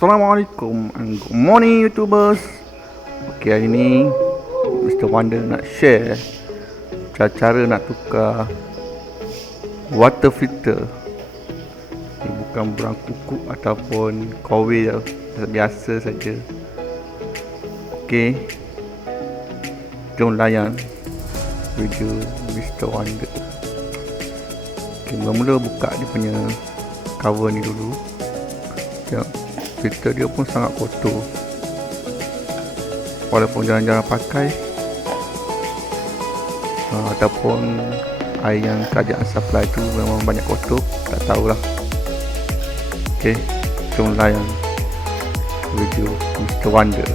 Assalamualaikum and good morning YouTubers. Okay, hari ni Mr. Wonder nak share cara-cara nak tukar water filter. Ini bukan berang cuckoo ataupun coway, biasa saja. Okay, jom layan video Mr. Wonder. Okay, mula-mula buka dia punya cover ni dulu. Tengok, filter dia pun sangat kotor. Walaupun jarang-jarang pakai, ataupun air yang kerajaan supply tu memang banyak kotor, tak tahulah. Ok, jom layan video Mr. Wonder.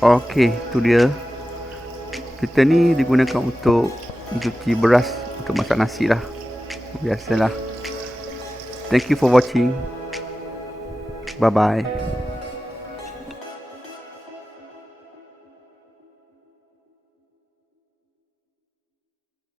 Okey, tu dia. Kita ni digunakan untuk mencuci beras untuk masak nasi lah. Biasalah. Thank you for watching. Bye bye.